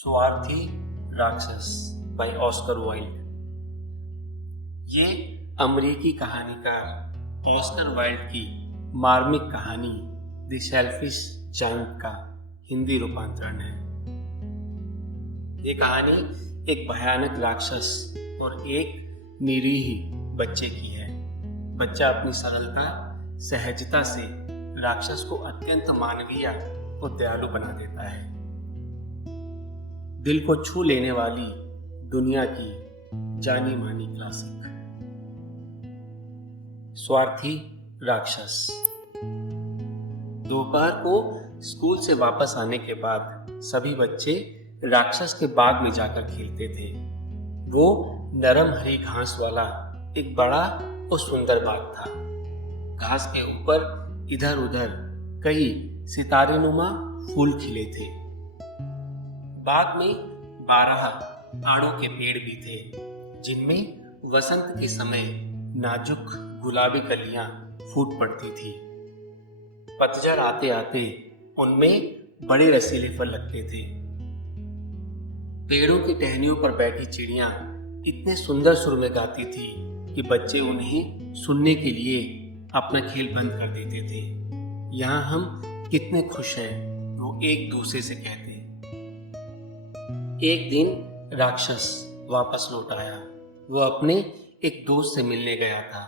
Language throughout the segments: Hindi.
स्वार्थी राक्षस बाय ऑस्कर वाइल्ड। ये अमेरिकी कहानीकार ऑस्कर वाइल्ड की मार्मिक कहानी द सेल्फिश जायंट का हिंदी रूपांतरण है। ये कहानी एक भयानक राक्षस और एक निरीह बच्चे की है। बच्चा अपनी सरलता सहजता से राक्षस को अत्यंत मानवीय और दयालु बना देता है। दिल को छू लेने वाली दुनिया की जानी मानी क्लासिक स्वार्थी राक्षस। दोपहर को स्कूल से वापस आने के बाद सभी बच्चे राक्षस के बाग में जाकर खेलते थे। वो नरम हरी घास वाला एक बड़ा और सुंदर बाग था। घास के ऊपर इधर उधर कई सितारेनुमा फूल खिले थे। बाग में 12 आड़ू के पेड़ भी थे, जिनमें वसंत के समय नाजुक गुलाबी कलियां फूट पड़ती थी। पतझड़ आते आते उनमें बड़े रसीले फल लगते थे। पेड़ों की टहनियों पर बैठी चिड़ियां इतने सुंदर सुर में गाती थी कि बच्चे उन्हें सुनने के लिए अपना खेल बंद कर देते थे। यहाँ हम कितने खुश हैं, वो एक दूसरे से कहते। एक दिन राक्षस वापस लौट आया। वो अपने एक दोस्त से मिलने गया था।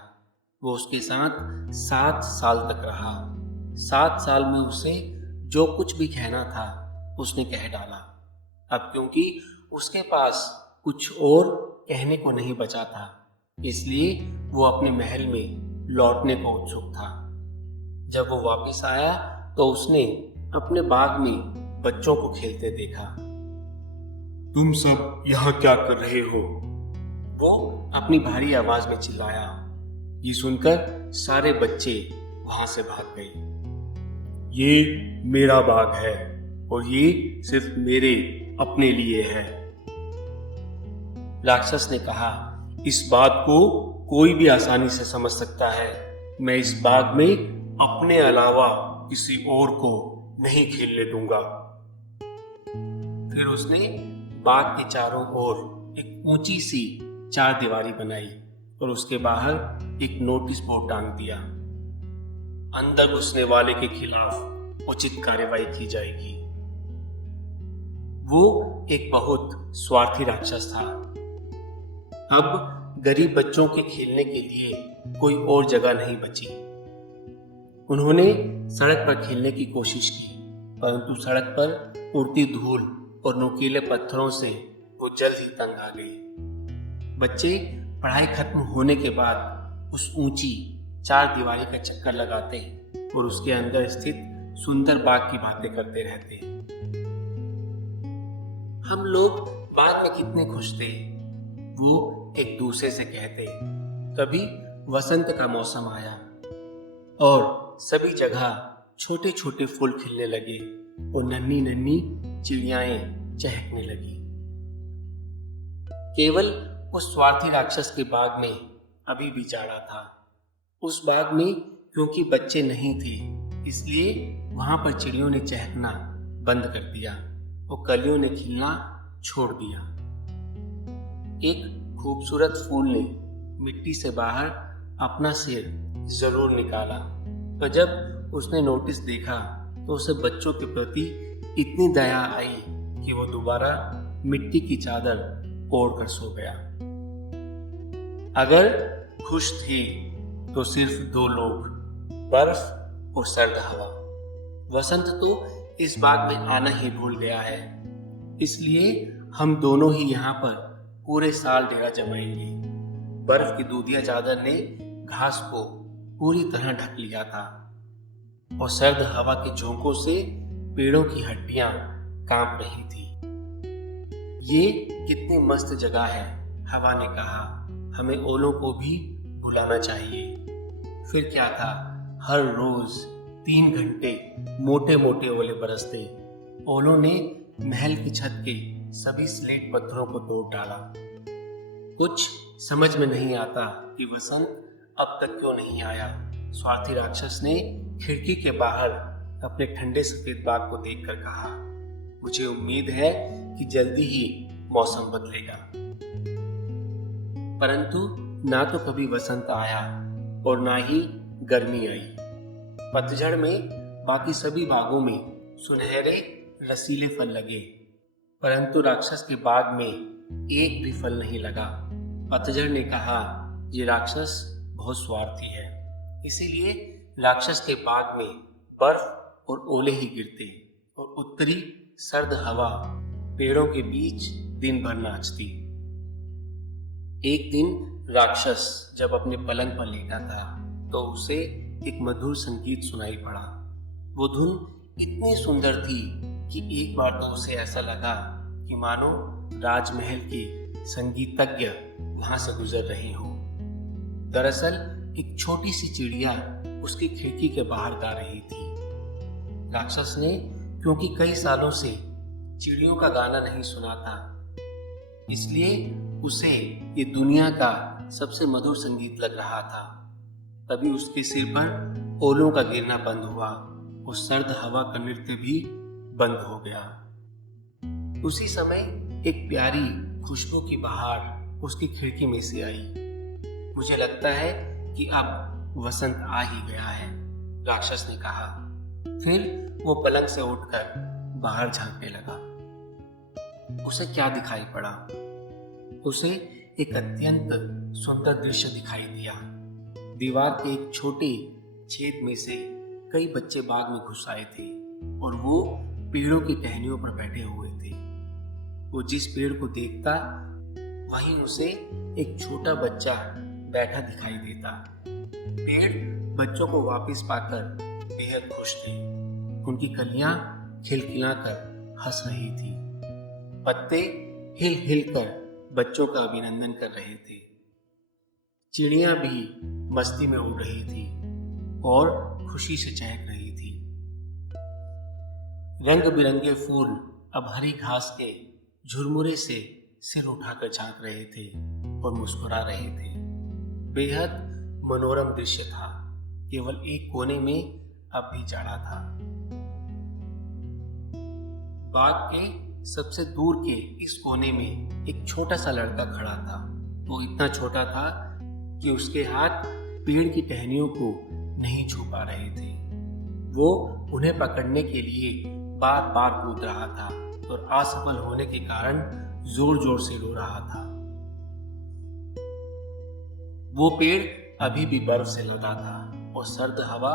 वो उसके साथ 7 साल तक रहा। 7 साल में उसे जो कुछ भी कहना था उसने कह डाला। अब क्योंकि उसके पास कुछ और कहने को नहीं बचा था, इसलिए वो अपने महल में लौटने को उत्सुक था। जब वो वापस आया तो उसने अपने बाग में बच्चों को खेलते देखा। तुम सब यहाँ क्या कर रहे हो? वो अपनी भारी आवाज में चिल्लाया। ये सुनकर सारे बच्चे वहां से भाग गए। ये मेरा बाग है और ये सिर्फ मेरे अपने लिए है। राक्षस ने कहा, इस बात को कोई भी आसानी से समझ सकता है। मैं इस बाग में अपने अलावा किसी और को नहीं खेलने दूंगा। फिर उसने बाग के चारों ओर एक ऊंची सी 4 दीवारी बनाई और उसके बाहर एक नोटिस बोर्ड टांग दिया। अंदर घुसने वाले के खिलाफ उचित कार्रवाई की जाएगी। वो एक बहुत स्वार्थी राक्षस था। अब गरीब बच्चों के खेलने के लिए कोई और जगह नहीं बची। उन्होंने सड़क पर खेलने की कोशिश की, परंतु सड़क पर उड़ती धूल और नुकीले पत्थरों से वो जल्द ही तंग आ गई। बच्चे पढ़ाई खत्म होने के बाद उस ऊंची 4 दीवारी का चक्कर लगाते और उसके अंदर स्थित सुंदर बाग की बातें करते रहते। हम लोग बाग में कितने खुश थे, वो एक दूसरे से कहते। तभी वसंत का मौसम आया और सभी जगह छोटे छोटे फूल खिलने लगे और नन्ही नन्ही चिड़ियाएं चहकने लगी। केवल उस स्वार्थी राक्षस के बाग में अभी भी जाड़ा था। उस बाग में क्योंकि बच्चे नहीं थे, इसलिए वहां पर चिड़ियों ने चहकना बंद कर दिया और कलियों ने खिलना छोड़ दिया। एक खूबसूरत फूल ने मिट्टी से बाहर अपना सिर जरूर निकाला, तो जब उसने नोटिस देखा तो उसे बच्चों के प्रति इतनी दया आई कि वो दोबारा मिट्टी की चादर ओढ़ कर सो गया। अगर खुश थे तो सिर्फ 2 लोग, बर्फ और सर्द हवा। वसंत तो इस बाग में आना ही भूल गया है, इसलिए हम दोनों ही यहाँ पर पूरे साल डेरा जमाएंगे। बर्फ की दूधिया चादर ने घास को पूरी तरह ढक लिया था और सर्द हवा के झोंकों से पेड़ों की हड्डियां कांप रही थी। ये कितनी मस्त जगह है, हवा ने कहा। हमें ओलों को भी बुलाना चाहिए। फिर क्या था, हर रोज 3 घंटे मोटे मोटे ओले बरसते। ओलों ने महल की छत के सभी स्लेट पत्थरों को तोड़ डाला। कुछ समझ में नहीं आता कि वसंत अब तक क्यों नहीं आया। स्वार्थी राक्षस ने खिड़की के बाहर अपने ठंडे सफेद बाग को देखकर कहा, मुझे उम्मीद है कि कि जल्दी ही मौसम बदलेगा। परंतु ना तो कभी वसंत आया और ना ही गर्मी आई। पतझड़ में बाकी सभी बागों में सुनहरे रसीले फल लगे, परंतु राक्षस के बाग में एक भी फल नहीं लगा। पतझड़ ने कहा, ये राक्षस बहुत स्वार्थी है, इसीलिए राक्षस के बाग में बर्फ और ओले ही गिरते और उत्तरी सर्द हवा पेड़ों के बीच दिन भर नाचती। एक दिन राक्षस जब अपने पलंग पर लेटा था तो उसे एक मधुर संगीत सुनाई पड़ा। वो धुन इतनी सुंदर थी कि एक बार तो उसे ऐसा लगा कि मानो राजमहल के संगीतज्ञ वहां से गुजर रहे हों। दरअसल एक छोटी सी चिड़िया उसकी खिड़की के बाहर गा रही थी। राक्षस ने क्योंकि कई सालों से चिड़ियों का गाना नहीं सुना था, इसलिए उसे ये दुनिया का सबसे मधुर संगीत लग रहा था। तभी उसके सिर पर ओलों का गिरना बंद हुआ और सर्द हवा का नृत्य भी बंद हो गया। उसी समय एक प्यारी खुशबू की बहार उसकी खिड़की में से आई। मुझे लगता है कि अब वसंत आ ही गया है, राक्षस ने कहा। फिर वो पलंग से उठकर बाहर झांकने लगा। उसे क्या दिखाई पड़ा? उसे एक अत्यंत सुंदर दृश्य दिखाई दिया। दीवार के एक छोटे छेद में से कई बच्चे बाग में घुस आए थे और वो पेड़ों की टहनियों पर बैठे हुए थे। वो जिस पेड़ को देखता वहीं उसे एक छोटा बच्चा बैठा दिखाई देता। पेड़ बच्चों को वापस पाकर बेहद खुश थे। उनकी कलियां खिलखिलाकर हंस रही थी। पत्ते हिल हिल कर बच्चों का अभिनंदन कर रहे थे। चिड़ियां भी मस्ती में उड़ रही थी और खुशी से चहक रही थी। रंग बिरंगे फूल अब हरी घास के झुरमुरे से सिर उठाकर झांक रहे थे और मुस्कुरा रहे थे। बेहद मनोरम दृश्य था। केवल एक कोने में अब भी जाड़ा था। बाग के सबसे दूर के इस कोने में एक छोटा सा लड़का खड़ा था। वो इतना छोटा था कि उसके हाथ पेड़ की टहनियों को नहीं छू पा रहे थे। वो उन्हें पकड़ने के लिए बार बार कूद रहा था और असफल होने के कारण जोर जोर से रो रहा था। वो पेड़ अभी भी बर्फ से लदा था और सर्द हवा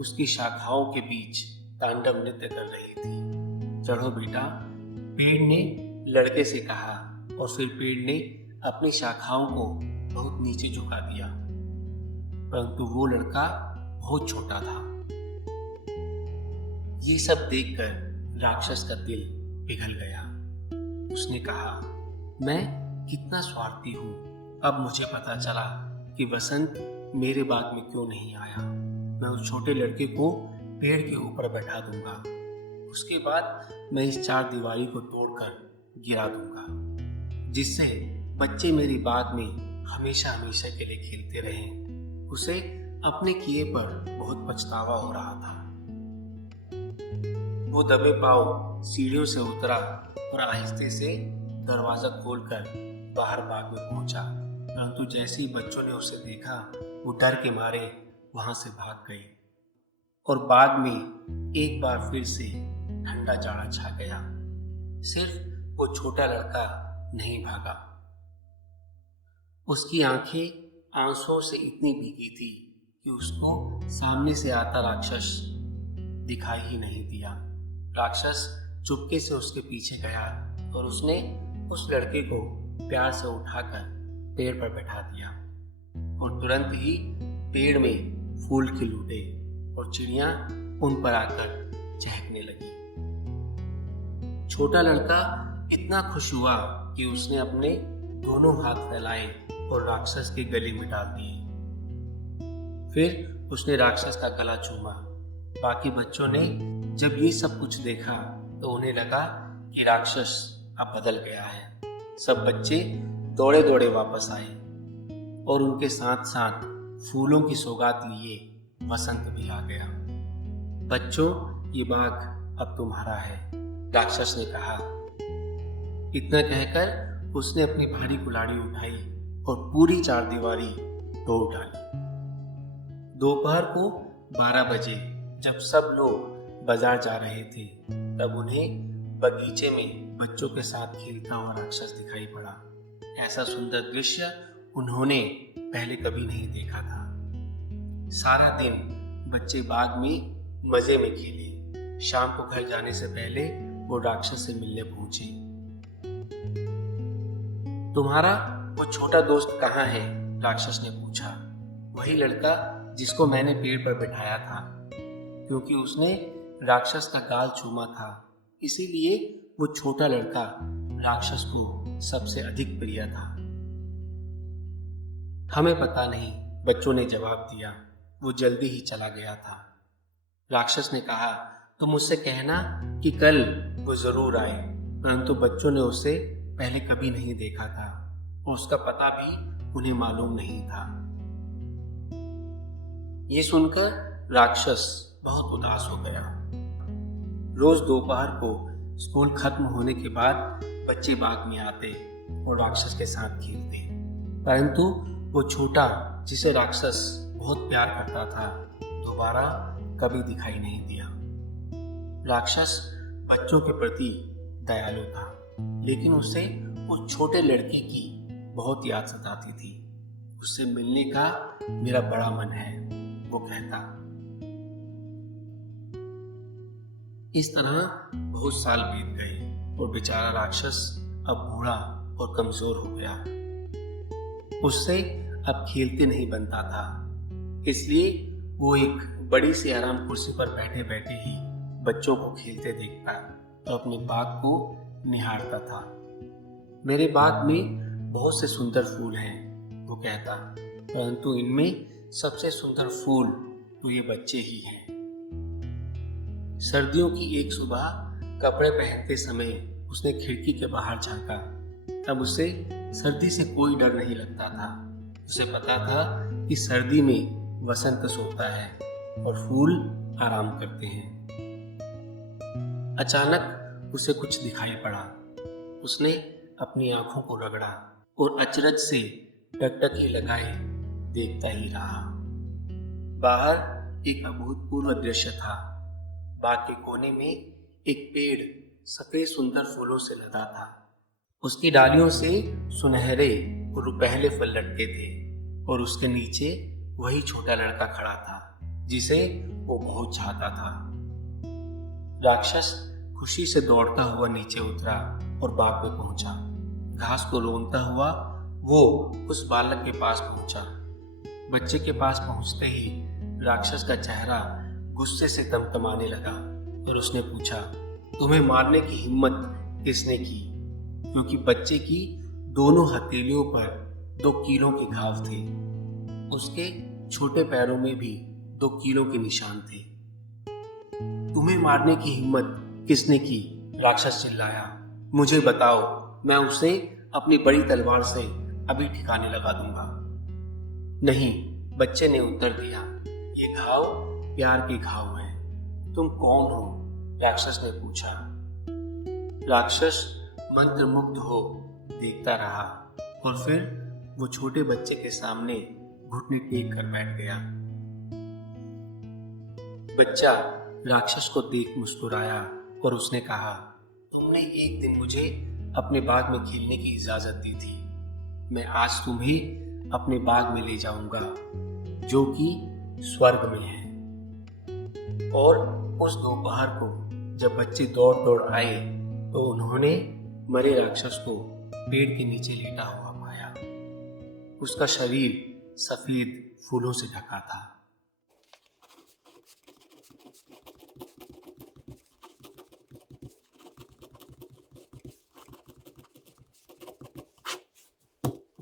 उसकी शाखाओं के बीच तांडव नृत्य कर रही थी। चढ़ो बेटा, पेड़ ने लड़के से कहा और फिर पेड़ ने अपनी शाखाओं को बहुत नीचे झुका दिया। परंतु वो लड़का बहुत छोटा था। ये सब देखकर राक्षस का दिल पिघल गया। उसने कहा, मैं कितना स्वार्थी हूं। अब मुझे पता चला कि वसंत मेरे बाग में क्यों नहीं आया। मैं उस छोटे लड़के को पेड़ के ऊपर बैठा दूंगा। उसके बाद मैं इस चार दीवारी को तोड़कर गिरा दूंगा, जिससे बच्चे मेरी बाग में हमेशा हमेशा के लिए खेलते रहें। उसे अपने किए पर बहुत पछतावा हो रहा था। वो दबे पांव सीढ़ियों से उतरा और आहिस्ते से दरवाजा खोलकर बाहर बाग में पहुंचा। परंतु जैसे ही बच्चों ने उसे देखा, वो डर के मारे वहां से भाग गए और बाग में एक बार फिर से ठंडा जाड़ा छा गया। सिर्फ वो छोटा लड़का नहीं भागा। उसकी आंखें आंसुओं से इतनी भीगी थी कि उसको सामने से आता राक्षस दिखाई ही नहीं दिया। राक्षस चुपके से उसके पीछे गया और उसने उस लड़के को प्यार से उठाकर पेड़ पर बैठा दिया और तुरंत ही पेड़ में फूल खिल उठे और चिड़ियां उन पर आकर चहकने लगी। छोटा लड़का इतना खुश हुआ कि उसने अपने दोनों हाथ फैलाए और राक्षस के गले में डाल दिए। फिर उसने राक्षस का गला चूमा। बाकी बच्चों ने जब ये सब कुछ देखा तो उन्हें लगा कि राक्षस अब बदल गया है। सब बच्चे दौड़े दौड़े वापस आए और उनके साथ साथ फूलों की सौगात लिए वसंत भी आ गया। बच्चों, ये बाग अब तुम्हारा है, राक्षस ने कहा। इतना कहकर उसने अपनी भारी कुल्हाड़ी उठाई और पूरी चारदीवारी तोड़ डाली। दोपहर को 12 बजे जब सब लोग बाजार जा रहे थे, तब उन्हें बगीचे में बच्चों के साथ खेलता हुआ राक्षस दिखाई पड़ा। ऐसा सुंदर दृश्य उन्होंने पहले कभी नहीं देखा था। सारा दिन बच्चे बाग में मजे में खेले। शाम को घर जाने से पहले वो राक्षस से मिलने पहुंचे। तुम्हारा वो छोटा दोस्त कहाँ है? राक्षस ने पूछा। वही लड़का जिसको मैंने पेड़ पर बिठाया था। क्योंकि उसने राक्षस का गाल चूमा था, इसीलिए वो छोटा लड़का राक्षस को सबसे अधिक प्रिय था। हमें पता नहीं, बच्चों ने जवाब दिया। वो जल्दी ही चला गया था। राक्षस ने कहा, तुम मुझसे कहना कि कल वो जरूर आए। परंतु बच्चों ने उसे पहले कभी नहीं देखा था और उसका पता भी उन्हें मालूम नहीं था। ये सुनकर राक्षस बहुत उदास हो गया। रोज दोपहर को स्कूल खत्म होने के बाद बच्चे बाग में आते और राक्षस के साथ खेलते, परंतु वो छोटा जिसे राक्षस बहुत प्यार करता था दोबारा कभी दिखाई नहीं दिया। राक्षस बच्चों के प्रति दयालु था, लेकिन उसे उस छोटे लड़के की बहुत याद सताती थी। उससे मिलने का मेरा बड़ा मन है, वो कहता। इस तरह बहुत साल बीत गए और बेचारा राक्षस अब बूढ़ा और कमजोर हो गया। उससे अब खेलते नहीं बनता था, इसलिए वो एक बड़ी सी आराम कुर्सी पर बैठे बैठे ही बच्चों को खेलते देखता और अपने बाग को निहारता था। मेरे बाग में बहुत से सुंदर फूल हैं, वो कहता, परंतु इनमें सबसे सुंदर फूल तो ये बच्चे ही हैं। सर्दियों की एक सुबह कपड़े पहनते समय उसने खिड़की के बाहर झांका। तब उसे सर्दी से कोई डर नहीं लगता था। उसे पता था कि सर्दी में वसंत सोता है और फूल आराम करते हैं। अचानक उसे कुछ दिखाई पड़ा। उसने अपनी आंखों को रगड़ा और अचरज से टकटकी लगाए देखता ही रहा। बाहर एक अभूतपूर्व दृश्य था। बाग के कोने में एक पेड़ सफेद सुंदर फूलों से लदा था। उसकी डालियों से सुनहरे और रुपहले फल लटके थे और उसके नीचे वही छोटा लड़का खड़ा था जिसे वो बहुत चाहता था। राक्षस खुशी से दौड़ता हुआ नीचे उतरा और बाग में पहुंचा। घास को रोंदता हुआ वो उस बालक के पास पहुंचा। बच्चे के पास पहुंचते ही राक्षस का चेहरा गुस्से से तमतमाने लगा और उसने पूछा, तुम्हें मारने की हिम्मत किसने की? क्योंकि बच्चे की दोनों हथेलियों पर 2 कीलों के घाव थे। उसके छोटे पैरों में भी 2 कीलों के निशान थे। तुम्हें मारने की हिम्मत किसने की? राक्षस चिल्लाया। मुझे बताओ, मैं उसे अपनी बड़ी तलवार से अभी ठिकाने लगा दूंगा। नहीं, बच्चे ने उत्तर दिया, ये घाव प्यार के घाव हैं। तुम कौन हो? राक्षस ने पूछा। राक्षस मंत्रमुग्ध हो देखता रहा और फिर वो छोटे बच्चे के सामने घुटने टेक कर बैठ गया। बच्चा राक्षस को देख मुस्कुराया और उसने कहा, तुमने एक दिन मुझे अपने बाग में खेलने की इजाजत दी थी। मैं आज तुम्हें अपने बाग में ले जाऊंगा जो कि स्वर्ग में है। और उस दोपहर को जब बच्चे दौड़ दौड़ आए तो उन्होंने मरे राक्षस को पेड़ के नीचे लेटा हुआ पाया। उसका शरीर सफेद फूलों से ढका था।